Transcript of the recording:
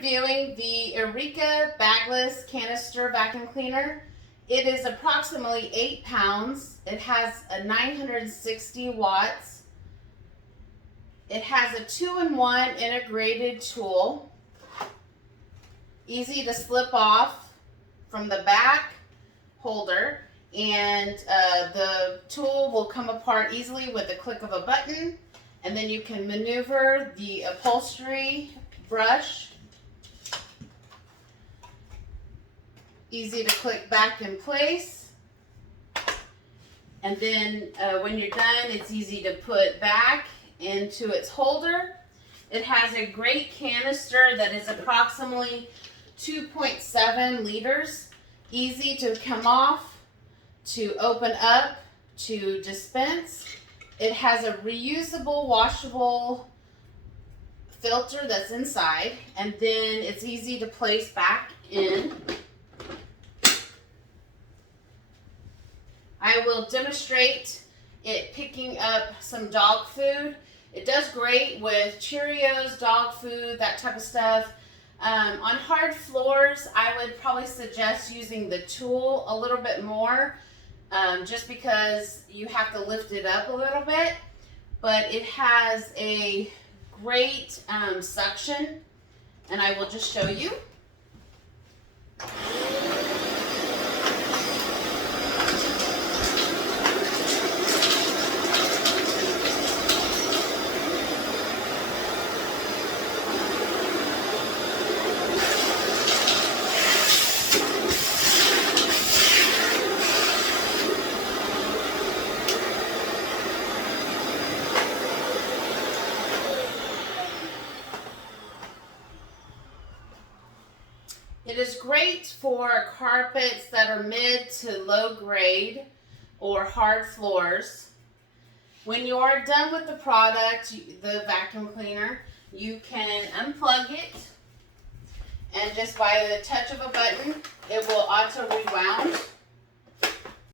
reviewing the Eureka Bagless Canister Vacuum Cleaner. It is approximately 8 pounds. It has a 960 watts. It has a 2-in-1 integrated tool. Easy to slip off from the back holder, and the tool will come apart easily with the click of a button, and then you can maneuver the upholstery brush. Easy to click back in place, and then when you're done, it's easy to put back into its holder. It has a Great Canister that is approximately 2.7 liters. Easy to come off, to open up, to dispense. It has a reusable, washable filter that's inside, and then it's easy to place back in. I will demonstrate it picking up some dog food. It does great with Cheerios, dog food, that type of stuff. On hard floors, I would probably suggest using the tool a little bit more, just because you have to lift it up a little bit. But it has a great suction, and I will just show you. It is great for carpets that are mid to low grade or hard floors. When you are done with the product, the vacuum cleaner, you can unplug it, and just by the touch of a button, it will auto rewound.